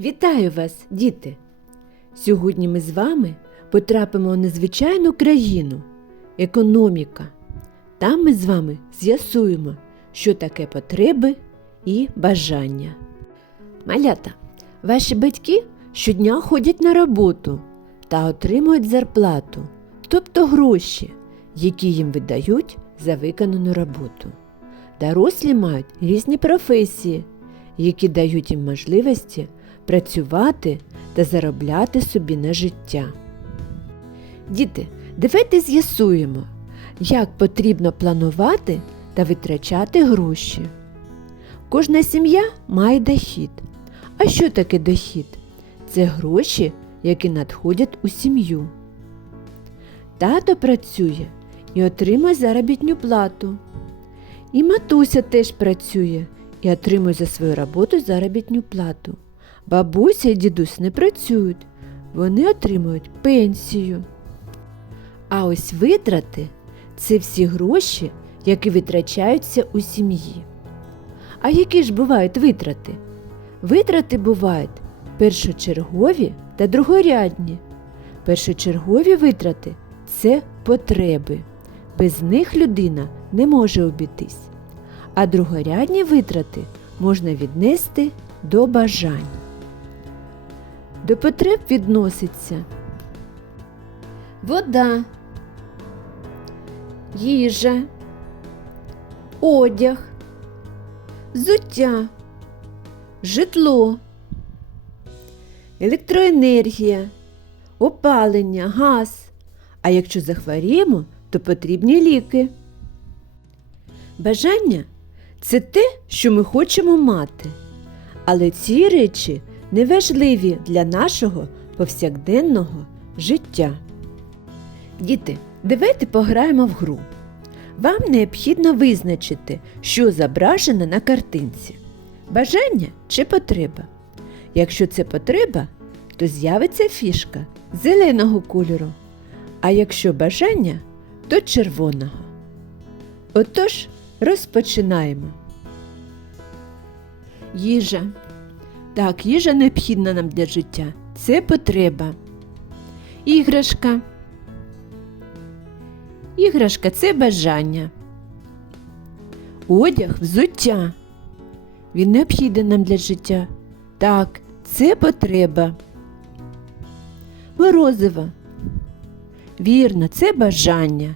Вітаю вас, діти! Сьогодні ми з вами потрапимо у незвичайну країну економіка. Там ми з вами з'ясуємо, що таке потреби і бажання. Малята, ваші батьки щодня ходять на роботу та отримують зарплату, тобто гроші, які їм видають за виконану роботу. Дорослі мають різні професії, які дають їм можливості працювати та заробляти собі на життя. Діти, давайте з'ясуємо, як потрібно планувати та витрачати гроші. Кожна сім'я має дохід. А що таке дохід? Це гроші, які надходять у сім'ю. Тато працює і отримує заробітну плату. І матуся теж працює і отримує за свою роботу заробітну плату. Бабуся і дідусь не працюють, вони отримують пенсію. А ось витрати це всі гроші, які витрачаються у сім'ї. А які ж бувають витрати? Витрати бувають першочергові та другорядні. Першочергові витрати це потреби. Без них людина не може обійтись. А другорядні витрати можна віднести до бажань. До потреб відноситься вода, їжа, одяг, взуття, житло, електроенергія, опалення, газ. А якщо захворіємо, то потрібні ліки. Бажання це те, що ми хочемо мати. Але ці речі неважливі для нашого повсякденного життя. Діти, давайте пограємо в гру. Вам необхідно визначити, що зображено на картинці. Бажання чи потреба. Якщо це потреба, то з'явиться фішка зеленого кольору. А якщо бажання, то червоного. Отож, розпочинаємо. Їжа. Так, їжа необхідна нам для життя. Це потреба. Іграшка. Іграшка це бажання. Одяг взуття. Він необхідний нам для життя. Так, це потреба. Морозиво. Вірно, це бажання.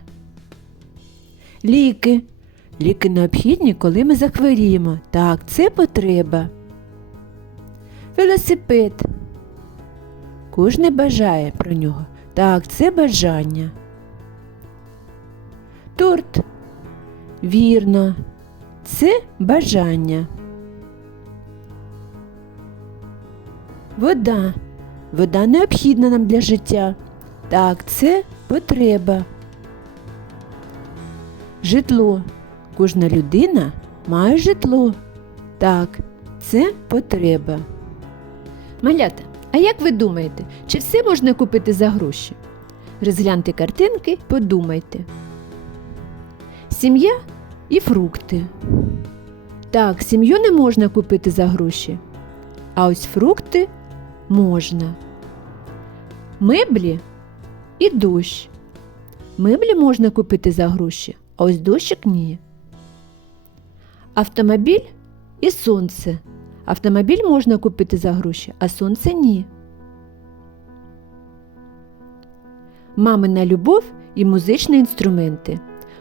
Ліки. Ліки необхідні, коли ми захворіємо. Так, це потреба. Велосипед. Кожне бажає про нього. Так, це бажання. Торт. Вірно. Це бажання. Вода. Вода необхідна нам для життя. Так, це потреба. Житло. Кожна людина має житло. Так, це потреба. Малята, а як ви думаєте, чи все можна купити за гроші? Розгляньте картинки, подумайте. Сім'я і фрукти. Так, сім'ю не можна купити за гроші. А ось фрукти можна. Меблі і дощ. Меблі можна купити за гроші, а ось дощик ні. Автомобіль і сонце. Автомобіль можна купити за гроші, а сонце ні. Мамина любов і музичні інструменти.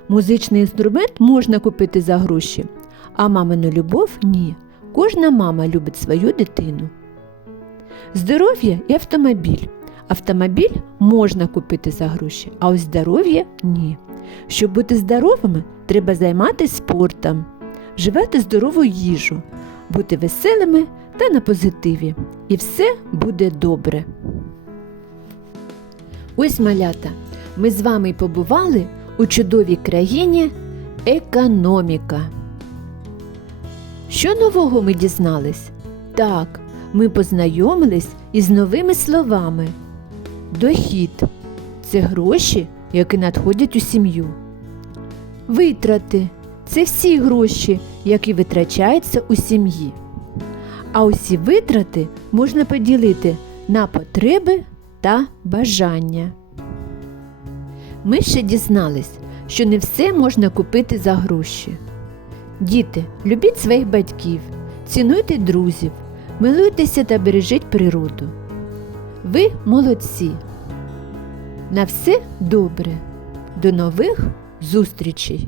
Музичний інструмент можна купити за гроші, а мамину любов ні. Кожна мама любить свою дитину. Здоров'я і автомобіль. Автомобіль можна купити за гроші, а ось здоров'я ні. Щоб бути здоровими, треба займатися спортом, вживати здорову їжу, бути веселими та на позитиві. І все буде добре. Ось малята. Ми з вами побували у чудовій країні економіка. Що нового ми дізнались? Так, ми познайомились із новими словами. Дохід це гроші, які надходять у сім'ю. Витрати це всі гроші, які витрачаються у сім'ї. а усі витрати можна поділити на потреби та бажання. Ми ще дізнались, що не все можна купити за гроші. Діти, любіть своїх батьків, цінуйте друзів, милуйтеся та бережіть природу. Ви молодці. На все добре. До нових зустрічей!